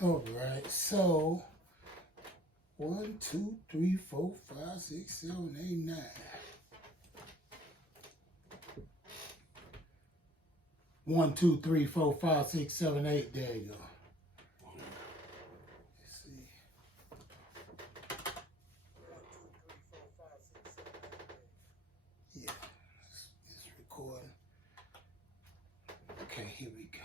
All right, so 1, 2, 3, 4, 5, 6, 7, 8, 9. 1, 2, 3, 4, 5, 6, 7, 8. There you go. Let's see. 1, 2, 3, 4, 5, 6, 7, 8. Yeah, it's recording. Okay, here we go.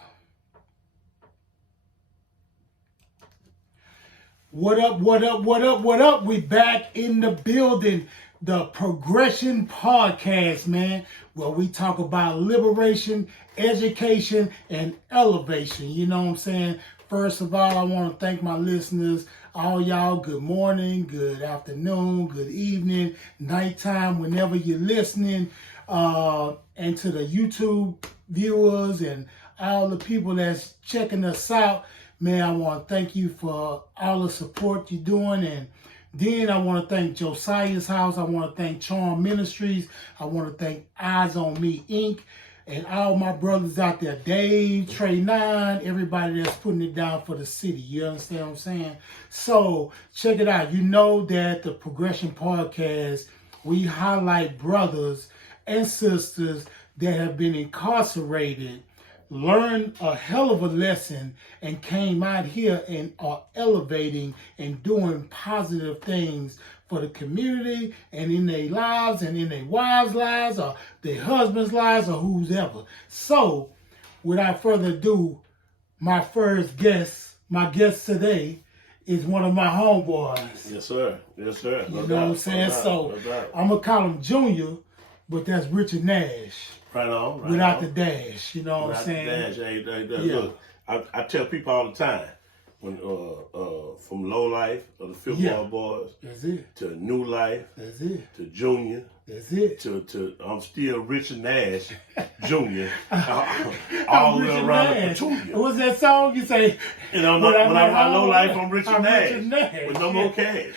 What up, what up, what up, what up? We back in the building. The Progression Podcast, man, where we talk about liberation, education, and elevation. You know what I'm saying? First of all, I want to thank my listeners. All y'all, good morning, good afternoon, good evening, nighttime, whenever you're listening. And to the YouTube viewers and all the people that's checking us out. Man, I want to thank you for all the support you're doing. And then I want to thank Josiah's House. I want to thank Charm Ministries. I want to thank Eyes on Me, Inc. And all my brothers out there, Dave, Trey 9, everybody that's putting it down for the city. You understand what I'm saying? So check it out. You know that the Progression Podcast, we highlight brothers and sisters that have been incarcerated, learned a hell of a lesson, and came out here and are elevating and doing positive things for the community and in their lives and in their wives' lives or their husbands' lives or who's ever. So, without further ado, my guest today is one of my homeboys. Yes, sir. Yes, sir. You know what I'm saying? So, I'm going to call him Junior, but that's Richard Nash. Right on. Right without on. the dash, you know what I'm saying? Without the dash, look, I tell people all the time, when from Low Life or the 5th Ward Boyz, that's it, to New Life, that's it, to Junior, that's it, to I'm still Richard Nash Junior, all the way around the Petunia. What's that song you say? You know, when I'm Low Life, I'm Richard Nash with no more cash.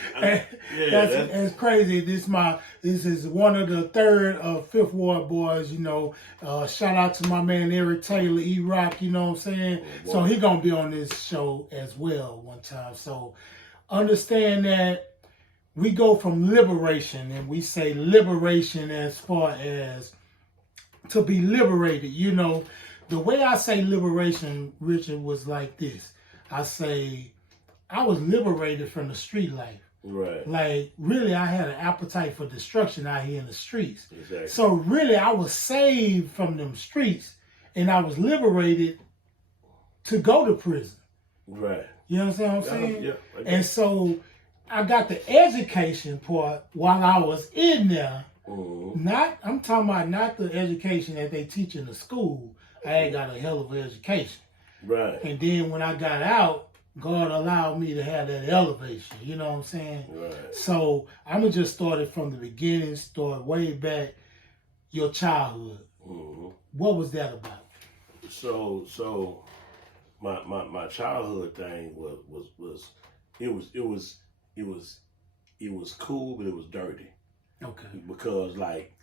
That's crazy. This is one of the third of 5th Ward Boyz. You know, shout out to my man Eric Taylor, E-Rock. You know what I'm saying? So he gonna be on this show as well one time. So understand that we go from liberation, and we say liberation as far as to be liberated. You know, the way I say liberation, Richard, was like this. I say I was liberated from the street life. Right. Like, really, I had an appetite for destruction out here in the streets. Exactly. So, really, I was saved from them streets, and I was liberated to go to prison. Right. You understand what I'm saying? Yeah. And so, I got the education part while I was in there. Mm-hmm. I'm talking about not the education that they teach in the school. I ain't got a hell of an education. Right. And then when I got out, God allowed me to have that elevation. You know what I'm saying? Right. So I'm going to just start it from the beginning, start way back, your childhood. Mm-hmm. What was that about? So my childhood thing was cool, but it was dirty. Okay. Because like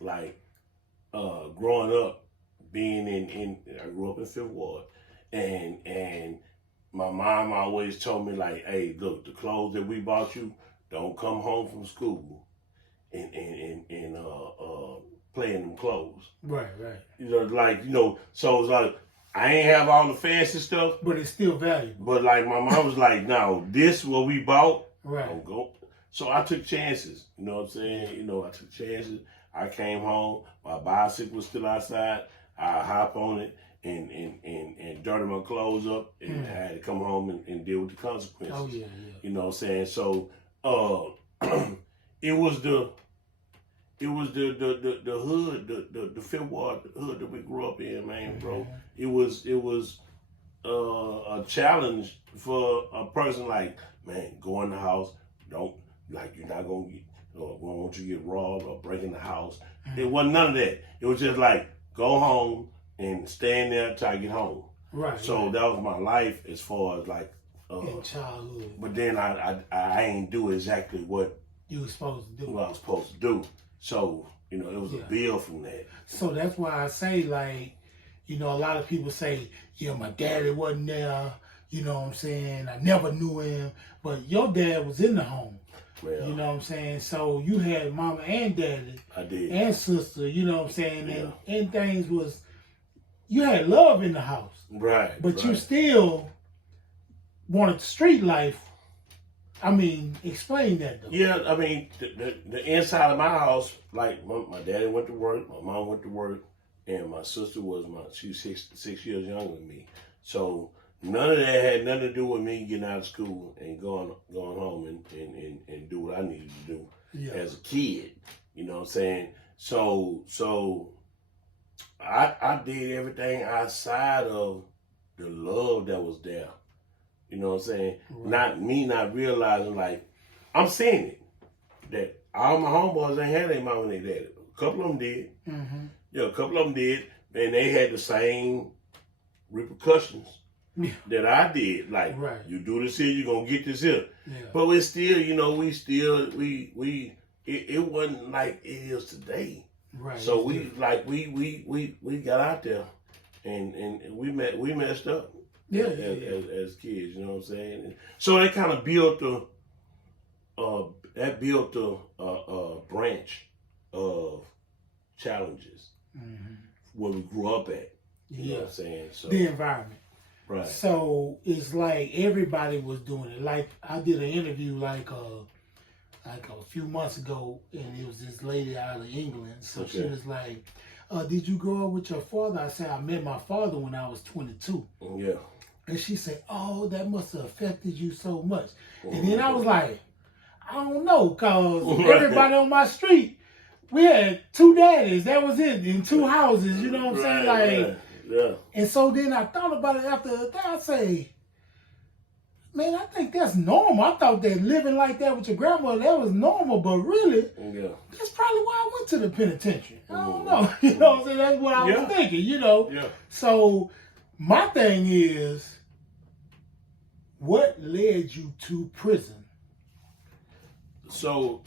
growing up, being I grew up in 5th Ward, and my mom always told me, like, hey, look, the clothes that we bought you, don't come home from school and play in them clothes. Right. You know, so it's like, I ain't have all the fancy stuff. But it's still valuable. But like my mom was like, no, this what we bought. Right. Don't go. So I took chances. You know what I'm saying? You know, I took chances. I came home, my bicycle was still outside. I hop on it and dirty my clothes up, and I had to come home and deal with the consequences. Oh yeah. You know what I'm saying? So it was the hood, the 5th Ward hood that we grew up in, man, bro. It was a challenge for a person like, man, go in the house, don't, like, you're not gonna get, or want you to get robbed or break in the house. It wasn't none of that. It was just like, go home and stay in there until I get home. Right. So that was my life as far as like in childhood. But then I ain't do exactly what you were supposed to do. What I was supposed to do. So, you know, it was a bill from that. So that's why I say, like, you know, a lot of people say, yeah, my daddy wasn't there. You know what I'm saying? I never knew him, but your dad was in the home. Yeah. You know what I'm saying? So you had mama and daddy. I did. And sister, you know what I'm saying? Yeah. And things was, you had love in the house. Right. But you still wanted the street life. I mean, explain that though. Yeah, I mean, the inside of my house, like my daddy went to work, my mom went to work, and my sister she was six years younger than me. So none of that had nothing to do with me getting out of school and going home and do what I needed to do as a kid. You know what I'm saying? So I did everything outside of the love that was there. You know what I'm saying? Right. Not realizing, like, I'm seeing it. That all my homeboys ain't had their mom and their daddy. A couple of them did. Mm-hmm. Yeah, a couple of them did. And they had the same repercussions that I did. Like, you do this here, you're going to get this here. Yeah. But we still, you know, it wasn't like it is today. Right. So we got out there and we messed up. As kids, you know what I'm saying? And so that kind of built a branch of challenges where we grew up at. You know what I'm saying? So the environment. Right. So it's like everybody was doing it. Like I did an interview like a few months ago, and it was this lady out of England. So she was like, did you grow up with your father? I said, I met my father when I was 22. Yeah. And she said, oh, that must have affected you so much. And then I was like, I don't know, because everybody on my street, we had two daddies. That was it, in two houses, you know what I'm saying? Like, yeah. And so then I thought about it after that. I say, man, I think that's normal. I thought that living like that with your grandmother, that was normal. But really, that's probably why I went to the penitentiary. I don't know. You know what I'm saying? That's what I was thinking, you know? Yeah. So my thing is, what led you to prison? So,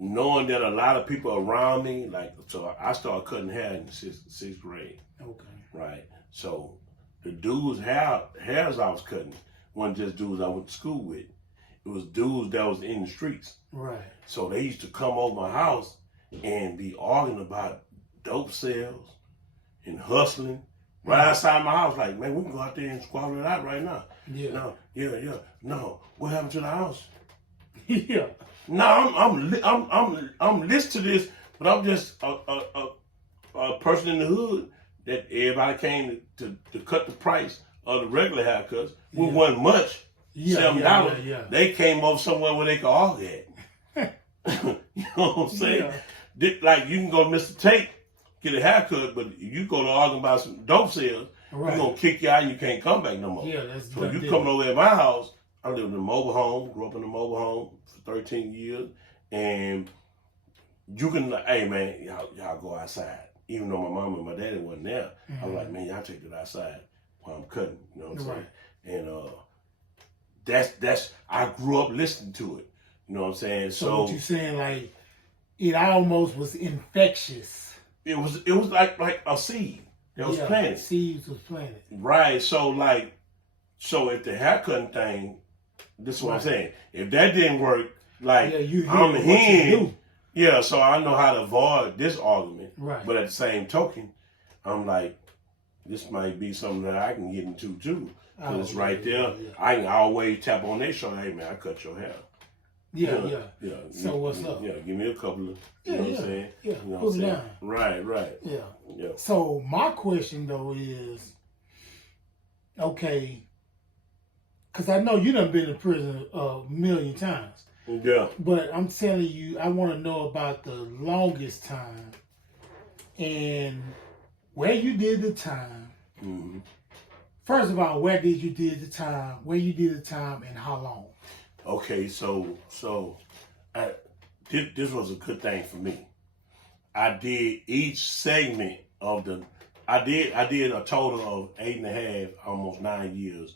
knowing that a lot of people around me, so I started cutting hair in the sixth grade. Okay. Right. So the dudes' hairs I was cutting wasn't just dudes I went to school with. It was dudes that was in the streets. Right. So they used to come over my house and be arguing about dope sales and hustling right outside my house. Like, man, we can go out there and squabble it out right now. Yeah. No, No, what happened to the house? Yeah. No, I'm listening to this, but I'm just a person in the hood that everybody came to cut the price of the regular haircuts. We wasn't much. $7. Yeah. They came over somewhere where they could argue at. You know what I'm saying? Yeah. Like, you can go to Mr. Tate, get a haircut, but if you go to argue about some dope sales, they're going to kick you out and you can't come back no more. Yeah, that's so you coming over at my house. I lived in a mobile home, grew up in a mobile home for 13 years, and you can, hey man, y'all go outside. Even though my mom and my daddy wasn't there, I was like, man, y'all take it outside while I'm cutting. You know what I'm saying? And that's I grew up listening to it. You know what I'm saying? So what you saying, like, it almost was infectious. It was like a seed that was planted. Seeds was planted. Right. So if the haircutting thing, this is what I'm saying. If that didn't work, like, I'm hearing, so I know how to avoid this argument. Right. But at the same token, I'm like, this might be something that I can get into too. Because it's right there. Yeah. I can always tap on their shoulder. Hey man, I cut your hair. Yeah. So what's up? Yeah, give me a couple of, you know what I'm saying? Yeah, you know put it down. Right. Yeah. So my question though is, okay, because I know you done been in prison a million times. Yeah. But I'm telling you, I want to know about the longest time and where you did the time. Mm-hmm. First of all, where did you did the time, where you did the time, and how long? Okay, so this was a good thing for me. I did each segment of I did a total of 8.5, almost 9 years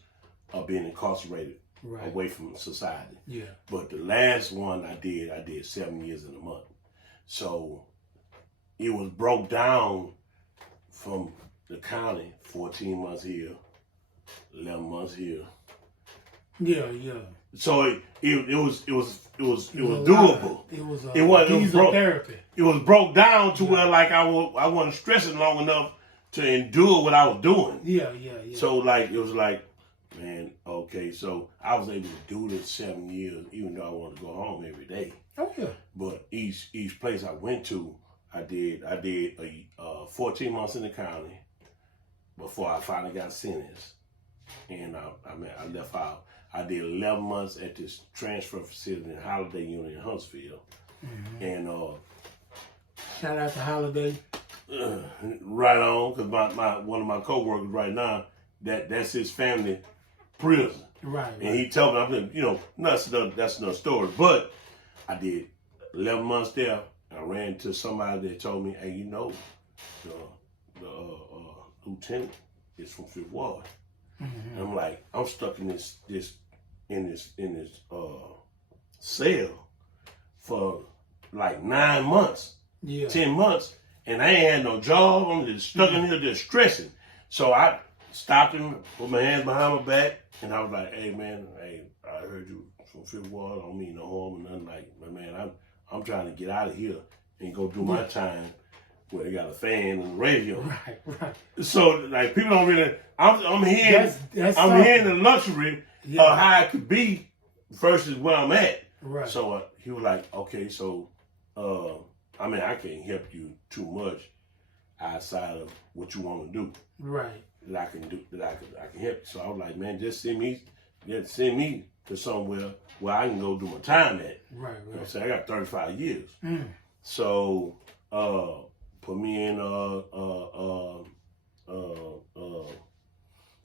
of being incarcerated away from society. Yeah. But the last one I did 7 years and a month. So it was broke down from the county, 14 months here, 11 months here. Yeah. So it was doable. It was broke. therapy. It was broke down to where like I wasn't stressing long enough to endure what I was doing. Yeah. So like it was like, man, okay. So I was able to do this 7 years, even though I wanted to go home every day. Oh yeah. But each place I went to, I did 14 months in the county before I finally got sentenced, and I left out. I did 11 months at this transfer facility in Holiday Unit in Huntsville, and shout out to Holiday. Right on, because one of my coworkers right now, that's his family prison. Right. And he told me, that's another story. But I did 11 months there. I ran into somebody that told me, hey, the lieutenant is from 5th Ward. And I'm like, I'm stuck in this cell for like 9 months, 10 months, and I ain't had no job. I'm just stuck in here just stressing. So I stopped him, put my hands behind my back, and I was like, hey man, I heard you from 5th Ward. I don't mean no harm or nothing. Like, man, I'm trying to get out of here and go do my time where they got a fan and a radio. Right. So like people don't really. I'm hearing the luxury of how it could be versus where I'm at. Right. So he was like, okay, so I can't help you too much outside of what you want to do. Right. That I can help you. So I was like, man, just send me to somewhere where I can go do my time at. Right. You know what I'm saying? I got 35 years. So put me in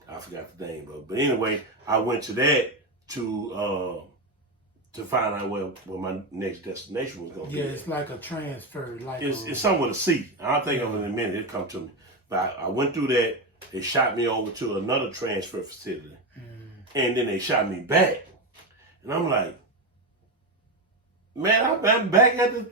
I forgot the name, but anyway, I went to that to find out where my next destination was going to be. Yeah, it's like a transfer. It's something with a C. I'll think of it in a minute. It'll come to me. But I went through that. They shot me over to another transfer facility. And then they shot me back. And I'm like, man, I'm back at the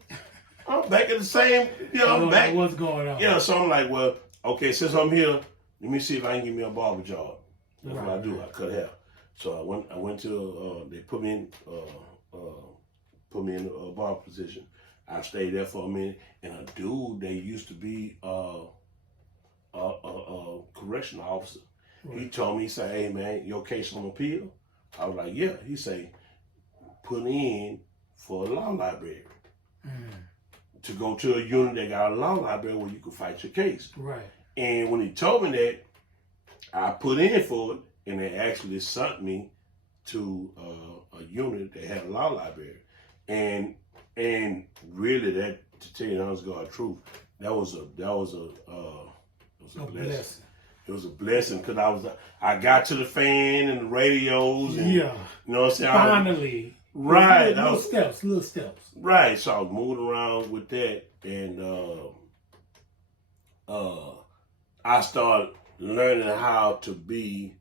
same, I'm back. What's going on? Yeah, so I'm like, well, okay, since I'm here, let me see if I can get me a barber job. That's what I do. I cut hair. So I went to they put me in a barber position. I stayed there for a minute, and a dude that used to be a correctional officer, he told me, he said, hey man, your case on appeal? I was like, yeah. He said, put in for a law library. To go to a unit that got a law library where you can fight your case. Right. And when he told me that, I put in for it, and they actually sent me to a unit that had a law library. And really, that, to tell you the honest God truth, that was a blessing. It was a blessing because I got to the fan and the radios and you know what I'm saying. Finally. Right. Little steps. Right. So I was moving around with that, and I started learning how to be.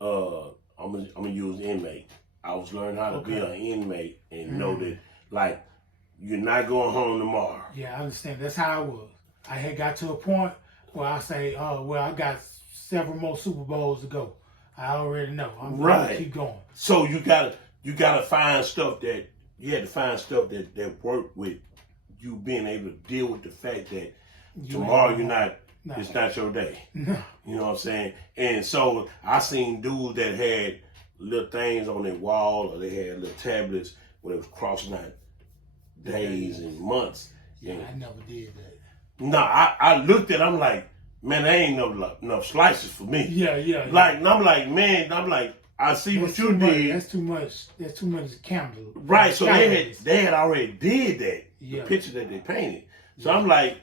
I'm gonna use inmate. I was learning how to be an inmate and know that, like, you're not going home tomorrow. Yeah, I understand. That's how I was. I had got to a point where I say, I got several more Super Bowls to go. I already know. I'm going to keep going. So you gotta find stuff that work with you being able to deal with the fact that tomorrow you're not. No. It's not your day. No. You know what I'm saying? And so I seen dudes that had little things on their wall, or they had little tablets where they was crossing out days and months. Yeah, I never did that. No, I looked at it, I'm like, man, there ain't enough slices for me. Yeah. Like, and I'm like, I see what you did. That's too much candle. Right, so they had already did that. The picture that they painted. So I'm like,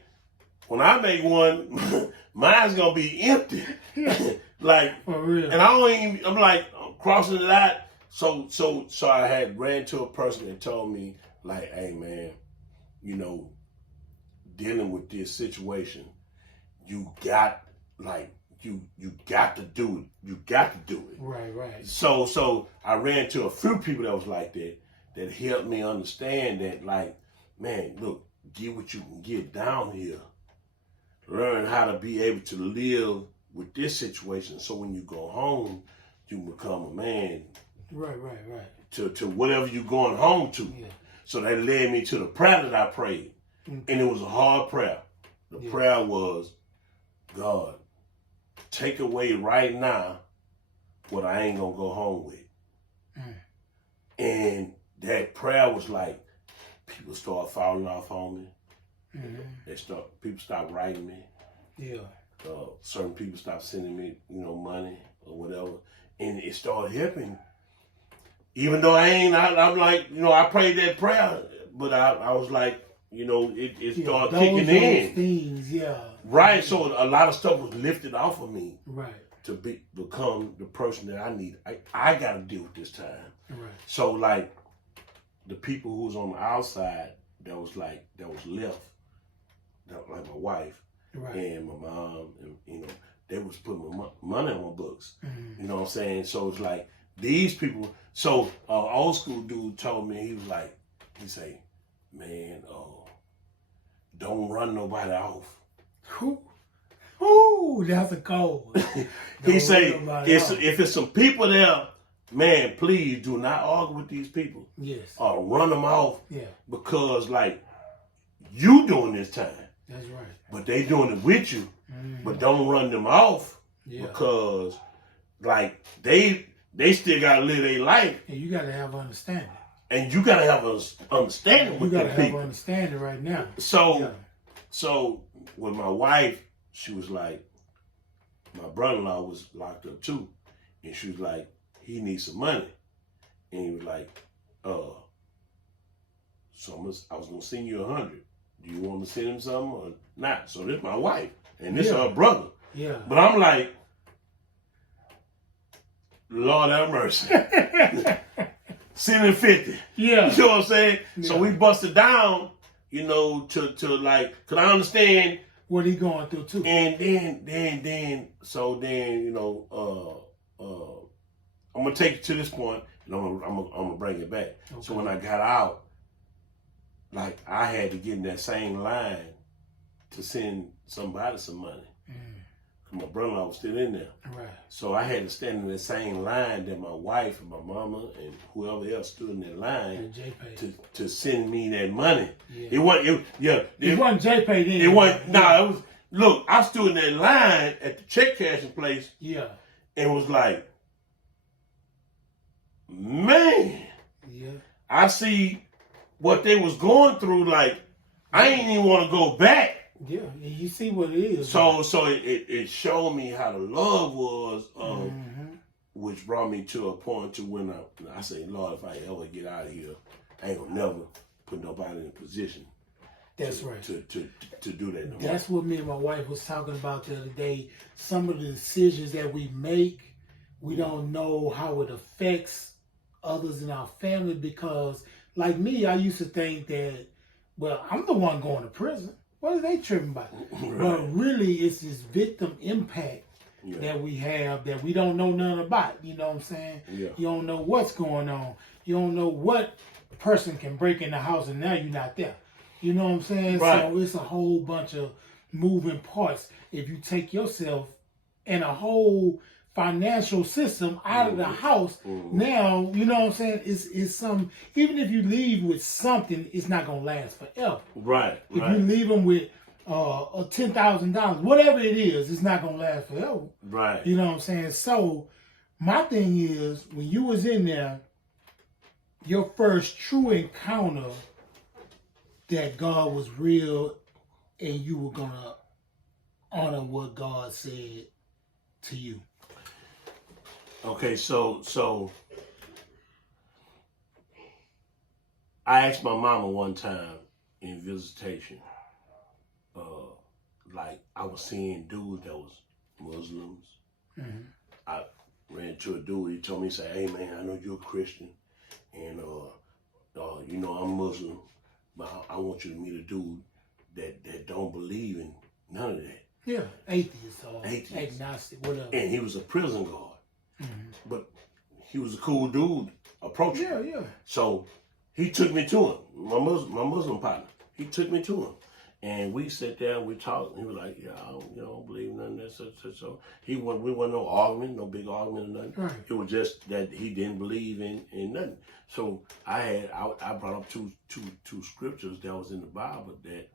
when I make one, mine's gonna be empty. Like, for real. And I'm crossing it out. So I had ran to a person that told me, like, hey man, dealing with this situation, you got to do it. You got to do it. Right. So I ran to a few people that was like that helped me understand that, like, man, look, get what you can get down here. learn how to be able to live with this situation. So when you go home, you become a man. Right. To whatever you're going home to. Yeah. So that led me to the prayer that I prayed. And it was a hard prayer. The prayer was, God, take away right now what I ain't gonna go home with. And that prayer was like, people start falling off on me. People start writing me. Yeah. Certain people start sending me, money or whatever. And it started helping. Even though I'm like, I prayed that prayer, but I was like, it started kicking in. Things, Right. So a lot of stuff was lifted off of me. Right. To become the person that I need. I got to deal with this time. Right. So like the people who was on the outside that was left, like my wife and my mom, and they was putting money on my books. You know what I'm saying? So it's like these people. So old school dude told me, he say, man, don't run nobody off. Ooh, that's a cold. He say, if it's some people there, man, please do not argue with these people. Yes. Or run them off. Yeah. Because like you doing this time. That's right. But they doing it with you. But don't run them off. Yeah. Because like they still gotta live their life. And you gotta have understanding. And you gotta have an understanding with the people. You gotta have understanding right now. So with my wife, she was like, my brother-in-law was locked up too. And she was like, he needs some money. And he was like, so I was going to send you 100. Do you want me to send him something or not? So this is my wife. And this is her brother. Yeah. But I'm like, Lord have mercy. Send him 50. Yeah. You know what I'm saying? Yeah. So we busted down, to like, cause I understand what he going through too. And then, I'm gonna take you to this point, and I'm gonna bring it back. Okay. So when I got out, like I had to get in that same line to send somebody some money. My brother-in-law was still in there. Right. So I had to stand in the same line that my wife and my mama and whoever else stood in that line to send me that money. Yeah. It wasn't JPay then. It wasn't. No, it was. Look, I stood in that line at the check cashing place. Yeah. And was like, man. Yeah. I see what they was going through. Like, I ain't even want to go back. Yeah, you see what it is. So it showed me how the love was, which brought me to a point to when I say, Lord, if I ever get out of here, I ain't gonna never put nobody in a position. That's right. To do that. No That's what me and my wife was talking about the other day. Some of the decisions that we make, we don't know how it affects others in our family because, like me, I used to think that, well, I'm the one going to prison. What are they tripping about? Right. But really, it's this victim impact that we have that we don't know nothing about. You know what I'm saying? Yeah. You don't know what's going on. You don't know what person can break in the house and now you're not there. You know what I'm saying? Right. So it's a whole bunch of moving parts. If you take yourself and a whole financial system out of the house, now, you know what I'm saying? It's some, even if you leave with something, it's not going to last forever. Right. If you leave them with $10,000, whatever it is, it's not going to last forever. Right. You know what I'm saying? So my thing is, when you was in there, your first true encounter that God was real and you were going to honor what God said to you. Okay, so I asked my mama one time in visitation, like I was seeing dudes that was Muslims. Mm-hmm. I ran to a dude, he told me, he said, hey man, I know you're a Christian and I'm Muslim, but I want you to meet a dude that don't believe in none of that. Yeah, atheist or agnostic, whatever. And he was a prison guard. Mm-hmm. But he was a cool dude approaching. Yeah. So he took me to him, my Muslim partner. He took me to him. And we sat there and we talked, and he was like, yeah, I don't believe nothing that such. So we wasn't no argument, no big argument or nothing. Right. It was just that he didn't believe in nothing. So I brought up two scriptures that was in the Bible that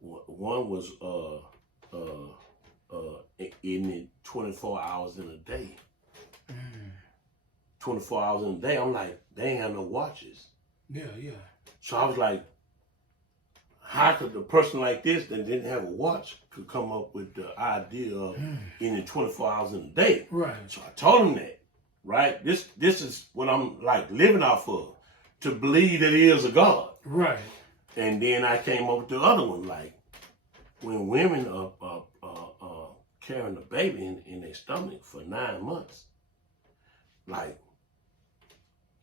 one was in it 24 hours in a day. 24 hours in a day. I'm like, they ain't have no watches. Yeah. So I was like, how could a person like this that didn't have a watch could come up with the idea of in it 24 hours in a day? Right. So I told him that, right? This is what I'm like living off of, to believe that he is a God. Right. And then I came up with the other one, like when women are carrying a baby in their stomach for 9 months, like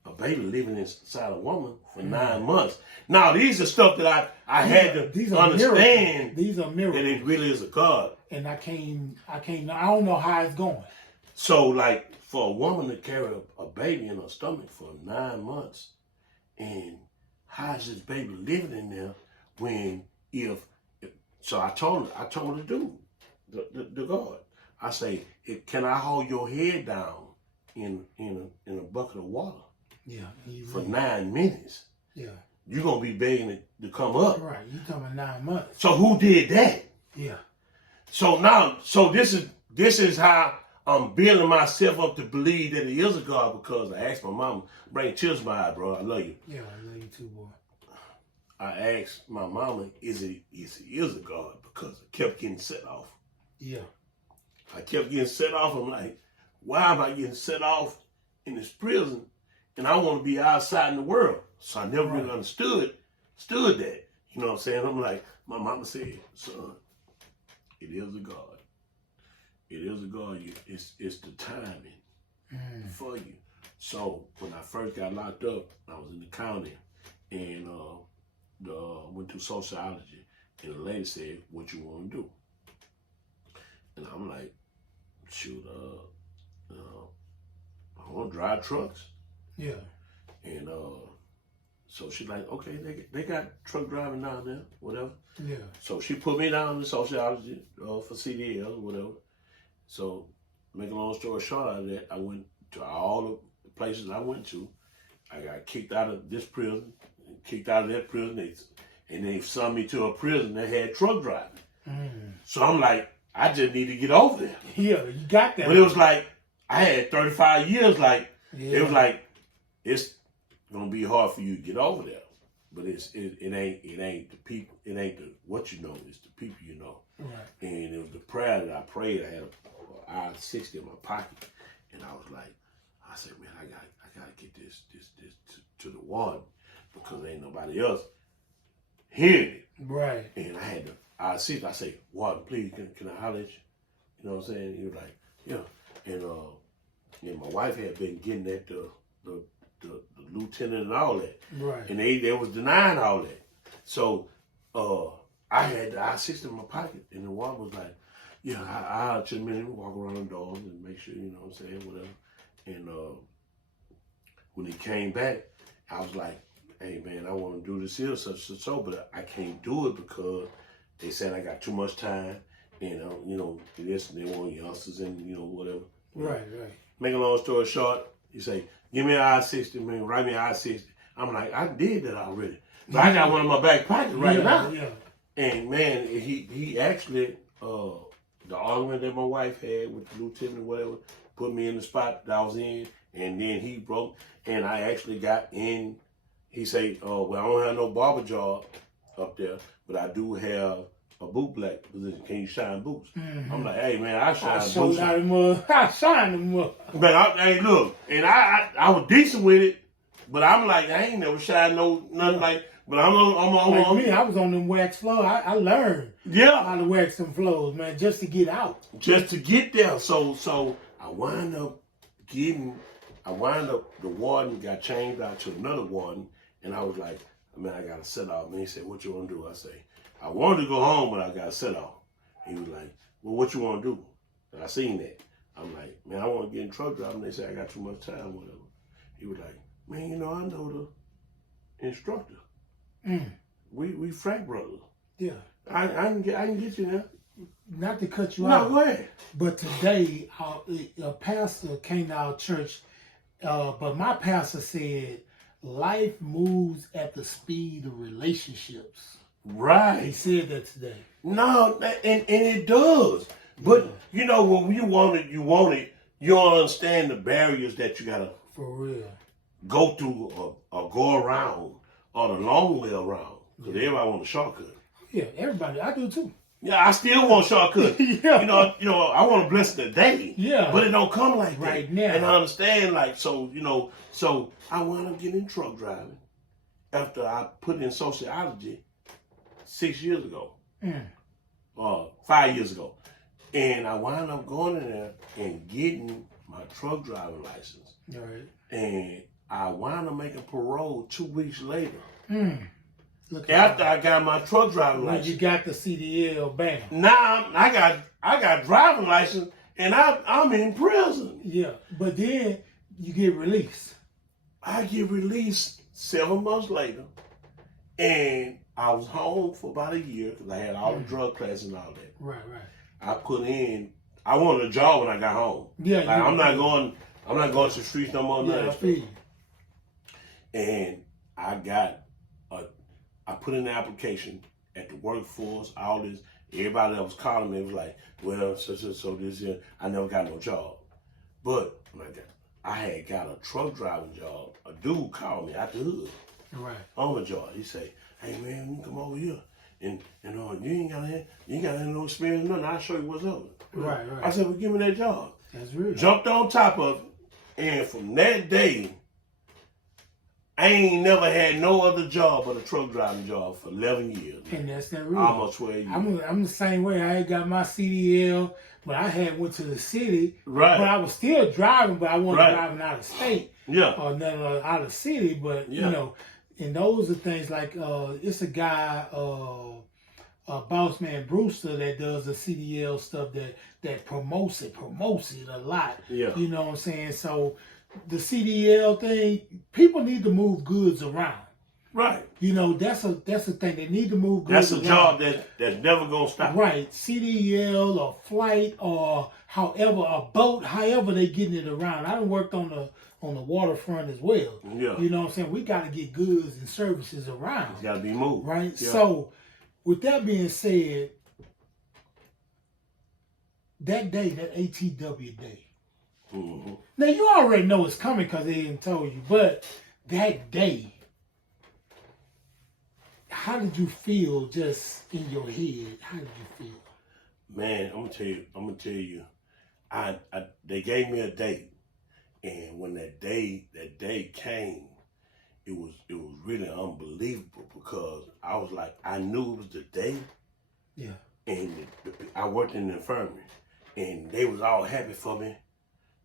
a baby living inside a woman for 9 months. Now these are stuff that I had to understand. These are miracles. That it really is a God. And I don't know how it's going. So like for a woman to carry a baby in her stomach for 9 months, and how is this baby living in there when so I told the dude, the God, I say, can I hold your head down in a bucket of water? Yeah. For 9 minutes. Yeah. You're gonna be begging it to come up. Right. You talking about 9 months. So who did that? Yeah. So now, this is how I'm building myself up to believe that he is a God, because I asked my mama, bring tears to my eye, bro. I love you. Yeah, I love you too, boy. I asked my mama, is he a God? Because I kept getting set off. Yeah. I kept getting set off. I'm like, why am I getting set off in this prison? And I want to be outside in the world. So I never really understood that. You know what I'm saying? I'm like, my mama said, son, it is a God. It is a God. It's the timing for you. So when I first got locked up, I was in the county and went to sociology, and the lady said, what you want to do? And I'm like, shoot, I want to drive trucks. Yeah. And so she's like, okay, they got truck driving down there, whatever. Yeah. So she put me down in sociology for CDL or whatever. So, make a long story short out of that, I went to all the places I went to. I got kicked out of this prison, kicked out of that prison, and they sent me to a prison that had truck driving. So I'm like, I just need to get over there. Yeah, you got that. But it was like, I had 35 years, like, it was like, it's gonna be hard for you to get over there. But it ain't the people, it ain't the what you know, it's the people you know. Right. And it was the prayer that I prayed. I had a I-60 in my pocket, and I was like, I said, man, I gotta get this to the warden, because ain't nobody else hearing it. Right. And I had the I-60. I say, warden, please, can I holler at you? You know what I'm saying? He was like, yeah. And my wife had been getting at the lieutenant and all that. Right. And they was denying all that. So I had the I-60 in my pocket, and the warden was like, yeah, I'll just walk around the doors and make sure, you know what I'm saying, whatever. And when he came back, I was like, hey man, I want to do this here, such so, but I can't do it because they said I got too much time, and you know, this, they want youngsters and, you know, whatever. Right. Make a long story short, he say, give me an I-60, man, write me an I-60. I'm like, I did that already. So I got one in my back pocket right now. Yeah. And man, he actually, the argument that my wife had with the lieutenant or whatever, put me in the spot that I was in, and then he broke, and I actually got in. He say, well, I don't have no barber job up there, but I do have a boot black position. Can you shine boots? Mm-hmm. I'm like, hey man, I shine boots. I shine them up. But hey, look, and I was decent with it, but I'm like, I ain't never shine nothing like. But I'm on me. I was on them wax floors. I learned how to wax some floors, man, just to get out. Just to get there. So I wind up, the warden got changed out to another warden, and I was like, man, I got to set off. Man, he said, what you want to do? I say, I wanted to go home, but I got to set off. He was like, well, what you want to do? And I seen that. I'm like, man, I want to get in truck driving. They said I got too much time, whatever. He was like, man, you know, I know the instructor. We frat brothers. Yeah. I can get you now. Not to cut you No, out. go ahead. But today, a pastor came to our church, but my pastor said, life moves at the speed of relationships. Right. He said that today. No, and it does. But, you know, when you want it, you want it. You don't understand the barriers that you got to For real. go through or go around or the long way around. Because everybody want a shortcut. Yeah, everybody. I do too. Yeah, I still want shortcuts. Yeah. You know, I want to bless the day. Yeah. But it don't come like that. Right now. And I understand, like, so, you know, so I wound up getting in truck driving after I put in sociology 6 years ago. 5 years ago. And I wound up going in there and getting my truck driving license. All right. And I wound up making parole 2 weeks later. Look After I got my truck driving when license. you got the CDL, bam. Now I got driving license and I'm in prison. Yeah, but then you get released. I get released 7 months later, and I was home for about a year because I had all the drug classes and all that. Right. I wanted a job when I got home. Yeah, like, I'm not going to the streets no more. Yeah, I feel you. And I put in the application at the workforce, all this. Everybody that was calling me was like, well, so this year, I never got no job. But I had got a truck driving job. A dude called me out the hood. Right. On the job. He say, hey man, you come over here. And you ain't got no experience, nothing. I'll show you what's up. Right. I said, well, give me that job. That's real. Jumped on top of it. And from that day, I ain't never had no other job but a truck driving job for 11 years. And that's not real. Almost 12 years. I'm the same way. I ain't got my CDL, but I had went to the city. Right. But I was still driving, but I wasn't driving out of state. Yeah. Or nothing out of city. But, you know, and those are things like, it's a guy, Boss Man Brewster, that does the CDL stuff that promotes it a lot. Yeah. You know what I'm saying? So the CDL thing, people need to move goods around. Right. You know, that's a thing. They need to move goods around. That's a job that's never gonna stop. Right. CDL or flight or however, a boat, however they getting it around. I done worked on the waterfront as well. Yeah. You know what I'm saying? We got to get goods and services around. It's got to be moved. Right? Yeah. So, with that being said, that day, that ATW day. Mm-hmm. Now, you already know it's coming because they didn't told you, but that day, how did you feel just in your head? How did you feel? Man, I'm gonna tell you, they gave me a date. And when that day came, it was really unbelievable because I was like, I knew it was the day. Yeah. And I worked in the infirmary, and they was all happy for me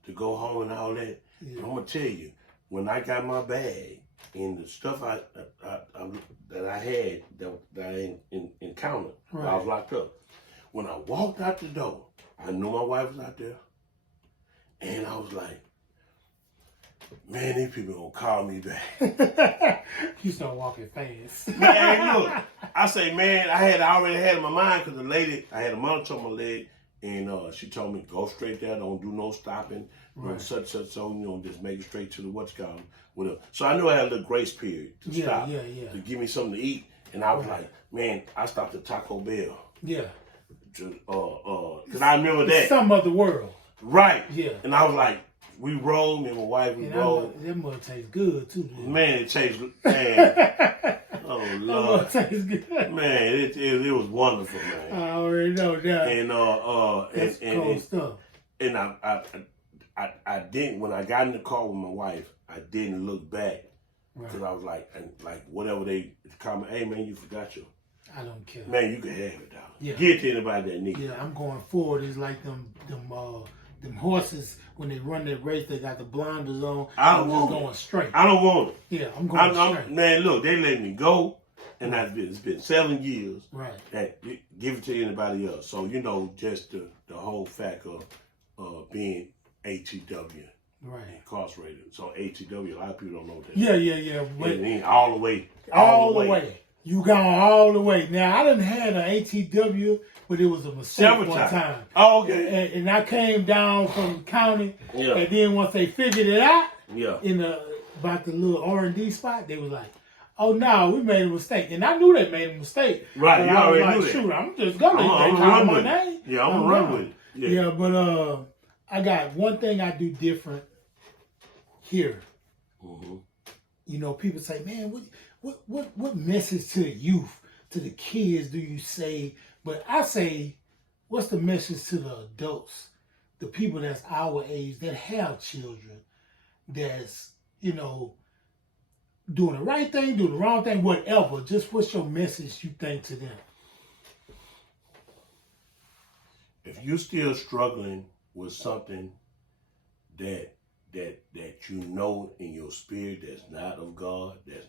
to go home and all that. Yeah. I'm gonna tell you, when I got my bag and the stuff that I had that I encountered, right. I was locked up. When I walked out the door, I knew my wife was out there, and I was like, man, these people gonna call me back. You start walking fast. Man, look, I say, man, I already had in my mind because the lady, I had a monitor on my leg, and she told me, go straight there, don't do no stopping, right. Such, so, just make it straight to the whatever. So I knew I had a little grace period to stop, to give me something to eat, and I was like, man, I stopped at Taco Bell. Yeah. Because I remember that. Some other world. Right. Yeah. And I was like, we rolled, me and my wife, we rolled. That mother tastes good, too. Dude. Man, it tastes, man. Oh, Lord. That tastes good. Man, it was wonderful, man. I already know that. And, that's cool stuff. And I didn't, when I got in the car with my wife, I didn't look back. Because I was like, whatever they comment, hey, man, you forgot your. I don't care. Man, you can have it, dog. Yeah. Give it to anybody that needs it. Yeah, I'm going forward. It's like them horses, when they run that race, they got the blinders on. I'm just going straight. I don't want it. Yeah, I'm going straight. Man, look, they let me go, and it's been 7 years. Right. That give it to anybody else. So, just the whole fact of being ATW. Right. Incarcerated. So ATW, a lot of people don't know that. Yeah. But all the way. All the way. You gone all the way. Now, I done had an ATW, but it was a mistake one time. Oh, okay. And I came down from the county, and then once they figured it out, about the little R&D spot, they was like, oh, no, we made a mistake. And I knew they made a mistake. Right, you already knew that. Shoot, I'm just going to run my with name. it. Yeah, I'm going to run with it. Yeah, but I got one thing I do different here. Mm-hmm. You know, people say, man, what message to the youth, to the kids do you say? But I say, what's the message to the adults, the people that's our age, that have children, that's, you know, doing the right thing, doing the wrong thing, whatever. Just what's your message you think to them? If you're still struggling with something that you know in your spirit that's not of God, that's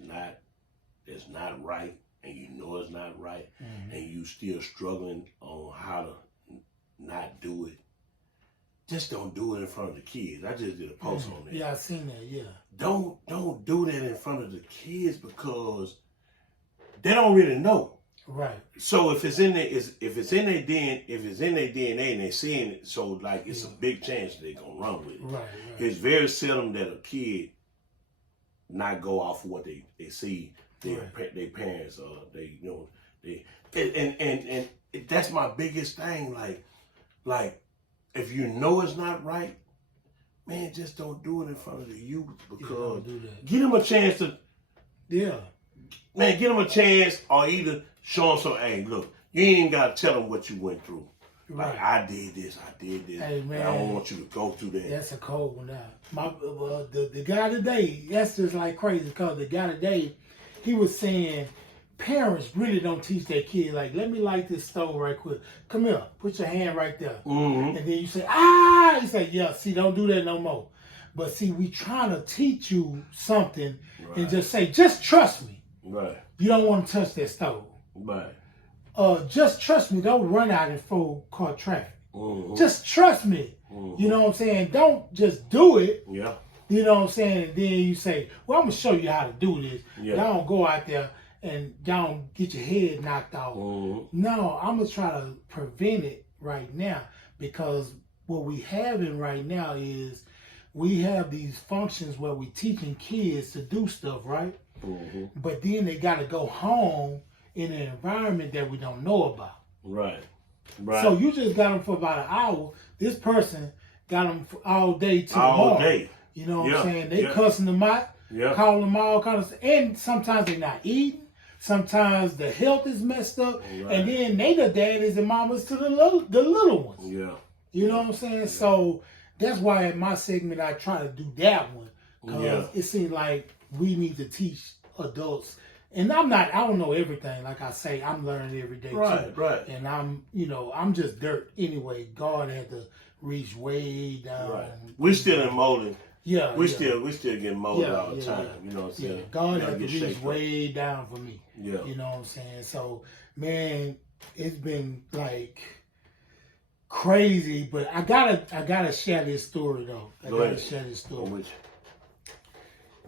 not right, and you know it's not right, and you still struggling on how to not do it, just don't do it in front of the kids. I just did a post on that. Yeah, I seen that. Yeah. Don't do that in front of the kids because they don't really know. Right. So if it's in their DNA and they're seeing it, so like it's a big chance they're gonna run with it. Right. It's very seldom that a kid not go off of what they see their parents and that's my biggest thing. Like if you know it's not right, man, just don't do it in front of the youth because give them a chance to man, give them a chance or either show them some, hey, look, you ain't got to tell them what you went through. Right. Like, I did this. Hey, man, I don't want you to go through that. That's a cold one now. The guy today, that's just like crazy because the guy today, he was saying parents really don't teach their kids, like, let me light this stove right quick. Come here, put your hand right there. Mm-hmm. And then you say, ah! You say, yeah, see, don't do that no more. But see, we trying to teach you something and just say, just trust me. Right. You don't want to touch that stove. Right. Just trust me. Don't run out in full car traffic. Mm-hmm. Just trust me. Mm-hmm. You know what I'm saying? Don't just do it. Yeah. You know what I'm saying? And then you say, well, I'm going to show you how to do this. Yeah. Y'all don't go out there and y'all don't get your head knocked off. Mm-hmm. No, I'm going to try to prevent it right now because what we having right now is we have these functions where we teaching kids to do stuff, right? Mm-hmm. But then they got to go home in an environment that we don't know about. Right. So you just got them for about an hour. This person got them for all day to all day. You know what I'm saying? They cussing them out, calling them all kind of stuff. And sometimes they're not eating. Sometimes the health is messed up. Right. And then they the daddies and mamas to the little ones. Yeah. You know what I'm saying? Yeah. So that's why in my segment I try to do that one. Because it seems like we need to teach adults. And I don't know everything. Like I say, I'm learning every day too. Right. And I'm just dirt anyway. God had to reach way down. Right. We're still in molding. Yeah. We still getting molded all the time. You know what I'm saying? Yeah. God had to reach way down for me. Yeah. You know what I'm saying? So, man, it's been like crazy, but I gotta share this story though. I gotta share this story.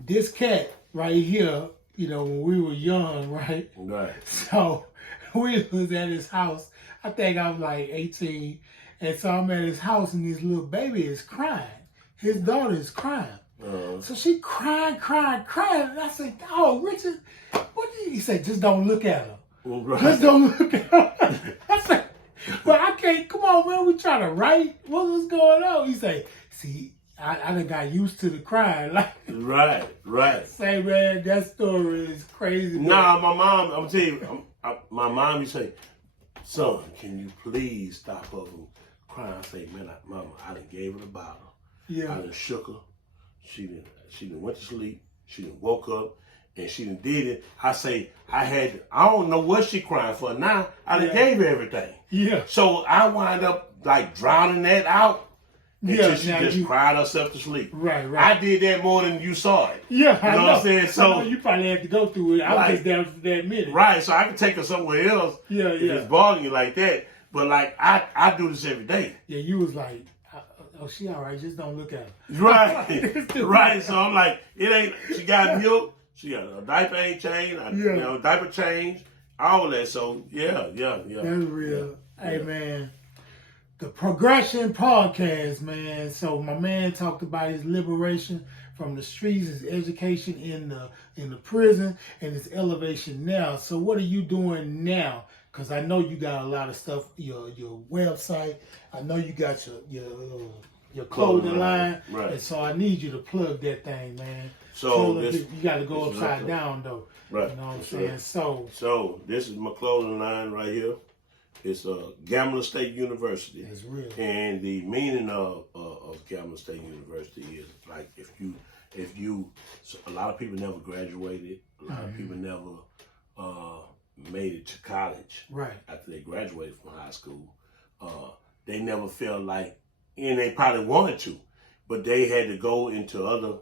This cat right here, you know, when we were young, right? Right. So we was at his house. I think I was like 18. And so I'm at his house and this little baby is crying. His daughter is crying. So she crying. And I said, oh, Richard, what did he say? Just don't look at her. Right. Just don't look at her. I said, but I can't, come on, man, we trying to write. What's going on? He say, see, I done got used to the crying. Like, right. Say, man, that story is crazy. Nah, my mom, I'm telling you, my mom, you say, son, can you please stop her from crying? I say, man, mama, I done gave her the bottle. Yeah. I done shook her. She done went to sleep. She done woke up. And she done did it. I say, I don't know what she crying for now. I done gave her everything. Yeah. So I wind up like drowning that out. Until she just cried herself to sleep. Right. I did that more than you saw it. Yeah, I know. What I'm saying? So you probably had to go through it. I was just down for that minute. Right, so I can take her somewhere else. If it's bothering you like that. But like I do this every day. Yeah, you was like, oh, she all right, just don't look at her. Right. Right. So I'm like, it ain't, she got milk, So yeah, a diaper ain't changed. You know, diaper change, all that. So yeah. That's real. Hey man, the Progression Podcast, man. So my man talked about his liberation from the streets, his education in the prison, and his elevation now. So what are you doing now? Because I know you got a lot of stuff. Your website. I know you got your clothing line. Right. And so I need you to plug that thing, man. So you got to go upside down though. Right. You know what I'm saying? So this is my clothing line right here. It's Gamma State University. It's real. And the meaning of Gamma State University is like if you so a lot of people never graduated. A lot of people never made it to college. Right. After they graduated from high school. They never felt like, and they probably wanted to, but they had to go into other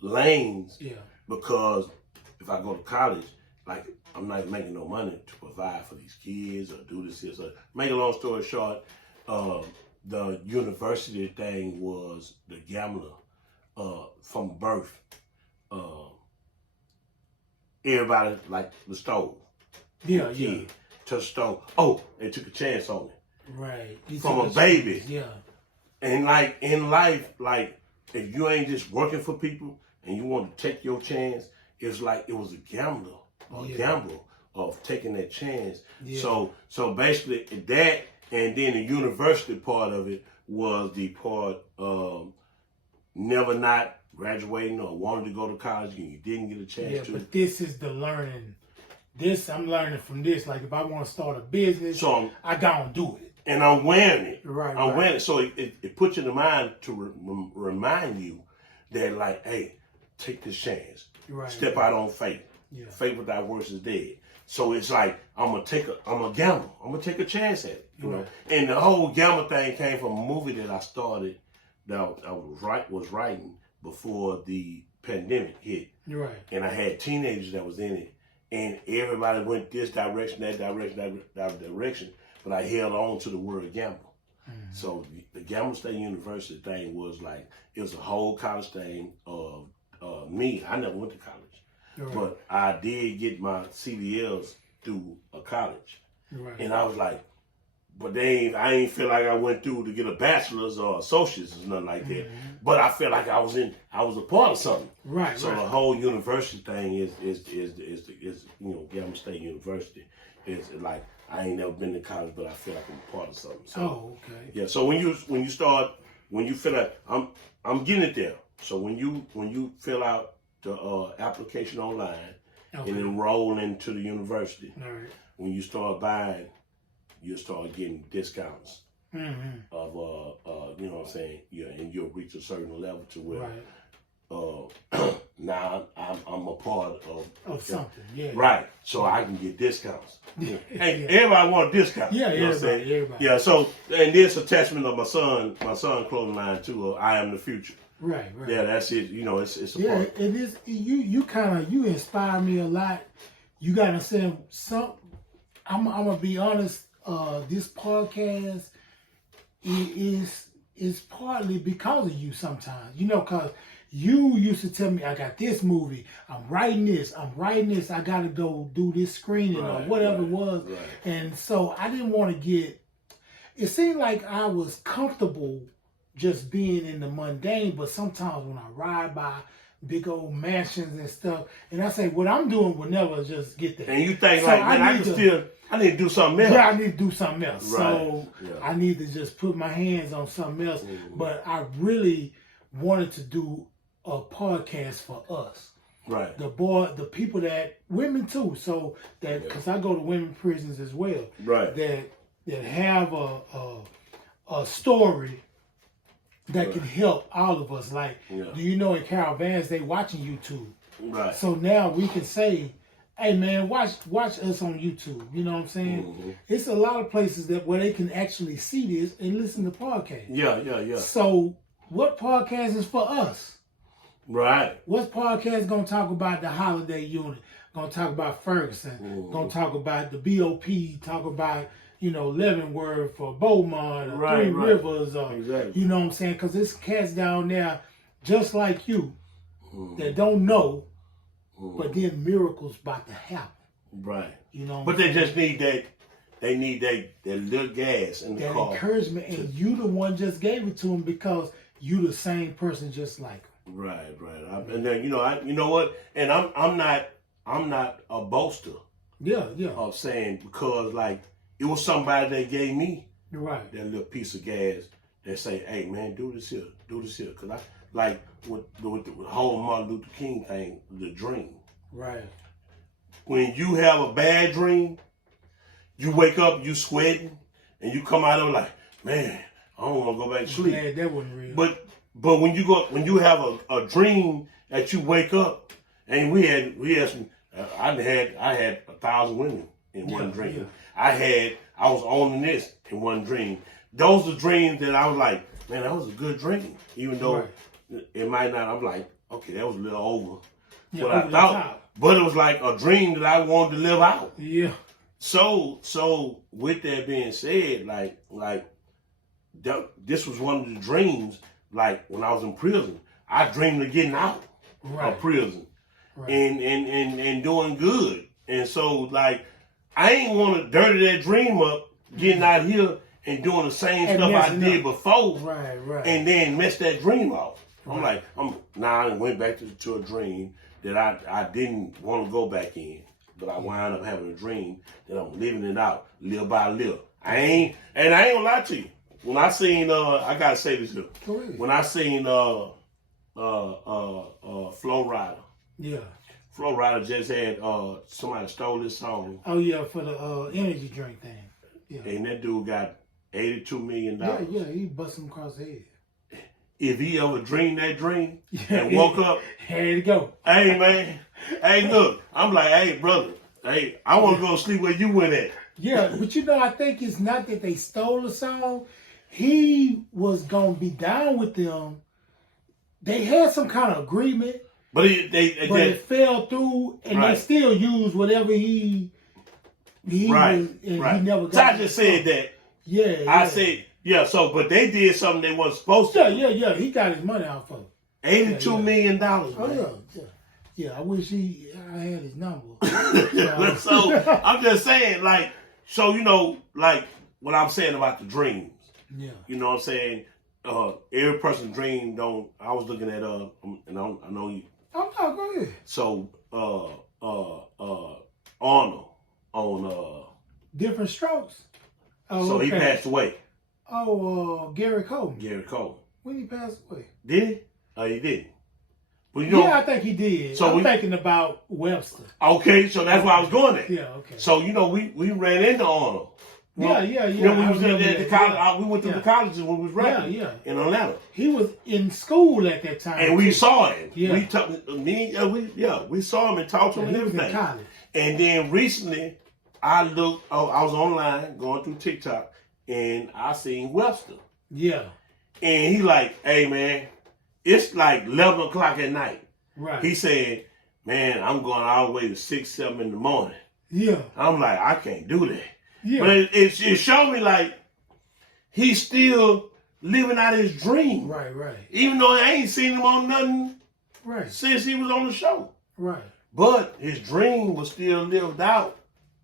lanes. Yeah. Because if I go to college, like I'm not making no money to provide for these kids or do this. So make a long story short, the university thing was the gambler from birth. Everybody like the stove. Yeah, kid to the stove. Oh, they took a chance on me. Right. From a baby. Yeah. And like in life, like if you ain't just working for people and you want to take your chance, it's like it was a gamble of taking that chance. Yeah. So basically that, and then the university part of it was the part of never not graduating or wanting to go to college and you didn't get a chance to. But this is the learning. I'm learning from this. Like if I want to start a business, so I gotta do it. And I'm wearing it. Right. I'm wearing it. So it puts you in the mind to remind you that like, hey, take this chance. Right. Step out on faith. Yeah. Faith without works is dead. So it's like I'm a gamble. I'm gonna take a chance at it. You know. And the whole gamble thing came from a movie that I started that I was writing before the pandemic hit. Right. And I had teenagers that was in it. And everybody went this direction, that direction, but I held on to the word gamble. Mm-hmm. So the Gamma State University thing was like, it was a whole college thing of me. I never went to college, but I did get my CDLs through a college. Right. And I was like, but I ain't feel like I went through to get a bachelor's or associate's or nothing like that. But I felt like I was a part of something. Right. So the whole university thing is Gamma State University is like I ain't never been to college, but I feel like I'm a part of something. So, okay. Yeah. So when you feel like I'm getting it there. So when you fill out the application online and enroll into the university, when you start buying, you'll start getting discounts of you know what I'm saying, and you'll reach a certain level to where now I'm a part of something, right. So I can get discounts. Hey, everybody want a discount. Yeah, you know everybody. Yeah, so and this attachment of my son clothing line too. I am the future. Right. Yeah, that's it. You know, it's a part. It is. You inspire me a lot. You gotta say some. I'm gonna be honest. This podcast is partly because of you sometimes. You know, because you used to tell me, I got this movie, I'm writing this, I got to go do this screening or whatever it was. Right. And so I didn't want to it seemed like I was comfortable just being in the mundane, but sometimes when I ride by big old mansions and stuff, and I say, what I'm doing will never just get there. And you think so like, man, I need to do something else. Yeah, I need to do something else. Right. So I need to just put my hands on something else. Mm-hmm. But I really wanted to do a podcast for us. Right. The people that, women too, so that, because I go to women prisons as well. Right. That have a story that can help all of us. Like, do you know in Carol Vance, they watching YouTube. Right. So now we can say, hey man, watch us on YouTube. You know what I'm saying? Mm-hmm. It's a lot of places where they can actually see this and listen to podcasts. Yeah. So what podcast is for us? Right. What podcast gonna talk about the Holiday Unit? Gonna talk about Ferguson. Mm-hmm. Gonna talk about the BOP. Talk about, Leavenworth for Beaumont or Three Rivers. Or, exactly. You know what I'm saying? Because there's cats down there just like you that don't know but then miracles about to happen. Right. You know. But they just need that. They need that little gas in the that car. Encouragement, and you the one just gave it to them because you the same person just like them. Right. And then you know what? And I'm not a boaster. Yeah. Of saying because like it was somebody that gave me right that little piece of gas that say, hey man, do this here, because I like with the whole Martin Luther King thing, the dream. Right. When you have a bad dream, you wake up, you sweating, and you come out of it like, man, I don't want to go back to sleep. Man, that wasn't real. But when you have a dream that you wake up, and we had some. I had 1,000 women in one dream. Yeah. I was owning this in one dream. Those are dreams that I was like, man, that was a good dream. Even though it might not, I'm like, okay, that was a little over what I thought. But it was like a dream that I wanted to live out. Yeah. So with that being said, like this was one of the dreams. Like when I was in prison, I dreamed of getting out of prison. Right. And doing good. And so like I ain't want to dirty that dream up, getting out here and doing the same stuff I did before. Right. And then mess that dream off. I'm like, I went back to a dream that I didn't want to go back in. But I wound up having a dream that I'm living it out, little by little. I ain't gonna lie to you. When I seen I gotta say this here. When I seen Flow Rider. Yeah. Flow Rider just had somebody stole his song. Oh yeah, for the energy drink thing. Yeah. And that dude got $82 million. Yeah, he busted him across the head. If he ever dreamed that dream and woke up, had to go. Hey man, hey look, I'm like, hey brother, hey, I want to go sleep where you went at. Yeah, but I think it's not that they stole the song. He was gonna be down with them. They had some kind of agreement. But it fell through, and they still used whatever he was, and he never got. So I just said that. Yeah. I said, so, but they did something they wasn't supposed to. Yeah. He got his money out for it. $82 million. Oh, yeah. I wish I had his number. So, I'm just saying, like, so, like what I'm saying about the dreams. Yeah. You know what I'm saying? Every person's dream don't, I was looking at, and I know you. Oh, no, go ahead. So, Arnold on Different Strokes. Oh, so he passed away. Oh, Gary Coleman. When he passed away? Did he? Oh, he did. Well, I think he did. So I'm thinking about Webster. Okay, so that's why I was going there. Yeah, okay. So we ran into Arnold. Yeah. We was at the college. We went to the colleges when we was rapping. In Atlanta. He was in school at that time, and we saw him. Yeah. We saw him and talked to him and everything. And then recently, I was online going through TikTok, and I seen Webster. Yeah. And he like, hey man, it's like 11 o'clock at night. Right. He said, man, I'm going all the way to 6, 7 in the morning. Yeah. I'm like, I can't do that. Yeah. But it showed me like he's still living out his dream. Right. Even though I ain't seen him on nothing since he was on the show. Right. But his dream was still lived out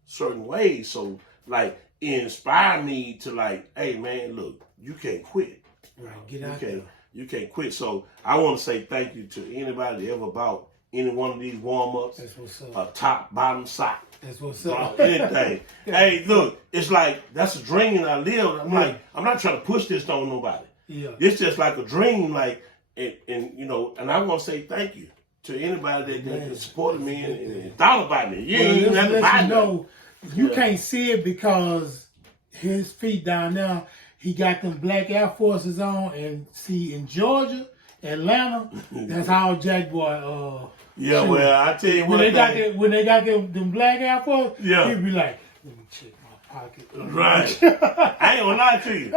certain ways. So like it inspired me to like, hey man, look, you can't quit. Right. Get out there. You can't quit. So I want to say thank you to anybody that ever bought any one of these warm-ups. That's what's up. A top, bottom sock. That's what's up. Anything. Hey, look, it's like, that's a dream I live. I'm like, I'm not trying to push this on nobody. Yeah. It's just like a dream, like, and I want to say thank you to anybody that supported me and thought about me. You ain't even have to buy it. You can't see it because his feet down there, he got them black Air Forces on, and see in Georgia, Atlanta, that's all Jack Boy. Yeah, well, I tell you when they got them black Air Force, he'd be like, let me check my pocket. Right. I ain't gonna lie to you.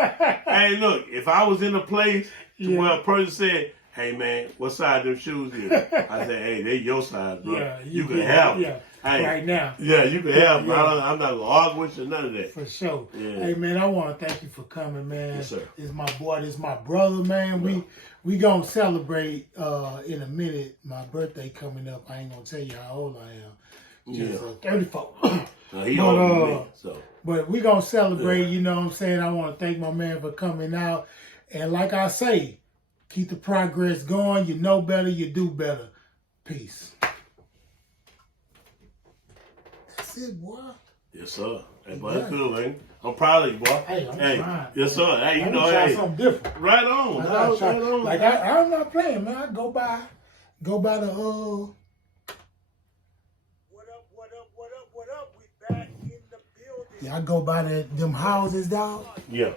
Hey, look, if I was in a place where a person said, hey man, what size them shoes is? I said, hey, they your size, bro. Yeah, you can have them. Yeah, hey, right now. Yeah, you can have them. Yeah. I'm not gonna argue with you, none of that. For sure. Yeah. Hey man, I want to thank you for coming, man. Yes, sir. It's my boy, this my brother, man. We gonna celebrate in a minute. My birthday coming up. I ain't gonna tell you how old I am. Just 34. He older than me, so. But we gonna celebrate, you know what I'm saying? I want to thank my man for coming out. And like I say, keep the progress going. You know better, you do better. Peace. That's it, boy. Yes, sir. Hey, boy, that's cool, man. I'm proud of you, boy. Hey, I'm trying. Yes, sir. Hey, you I'm know, try something different. Right on. Like I'm not playing, man. I go by the What up? We back in the building. Yeah, I go by them houses, dog. Yeah.